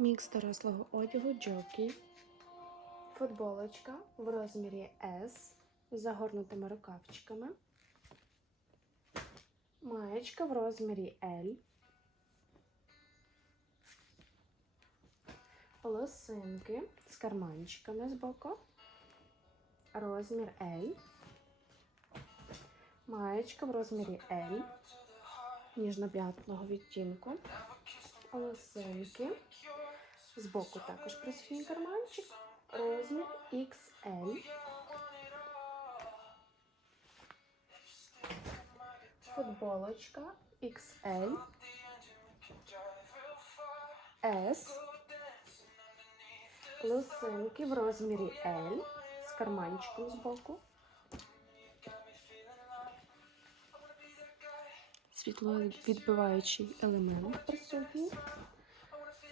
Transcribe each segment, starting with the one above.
Мікс дорослого одягу Джокі. Футболочка в розмірі S з загорнутими рукавчиками. Маєчка в розмірі L. Лосинки з карманчиками з боку. Розмір L. Маєчка в розмірі L. Ніжно-бятного відтінку. Лосинки. Збоку також присутній карманчик. Розмір XL. Футболочка XL. S. Лосинки в розмірі L з карманчиком збоку. Світловідбиваючий елемент присутній.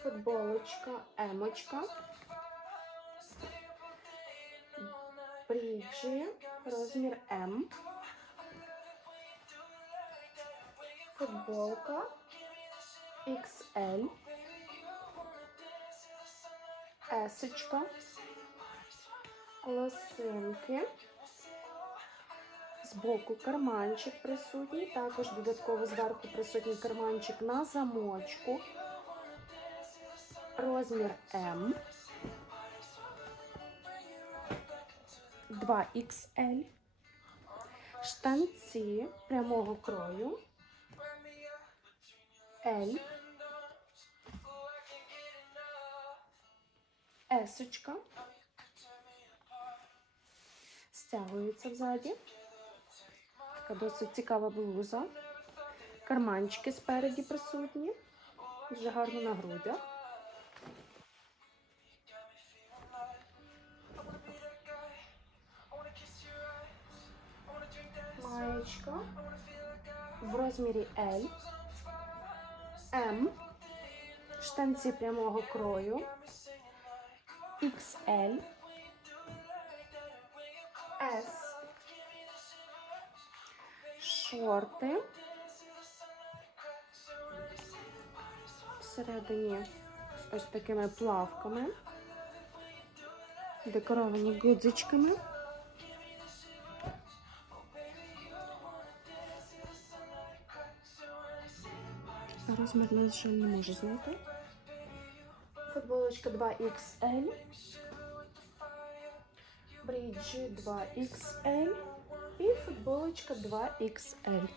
Футболочка емочка. Бріджі, розмір М. Футболка XL. Есочка. Лосинки. Збоку карманчик присутній. Також додатково зверху присутній карманчик на замочку. Розмір М. 2XL. Штанці прямого крою. L. Есочка. Стягується ззаді. Така досить цікава блуза. Карманчики спереді присутні. Дуже гарно на грудях. Маєчка в розмірі L, М, штанці прямого крою, XL, S, шорти. Всередині ось такими плавками, декоровані гудзичками. Розмір, на жаль, не можу знайти. Футболочка 2XL. Бріджі 2XL. І футболочка 2XL.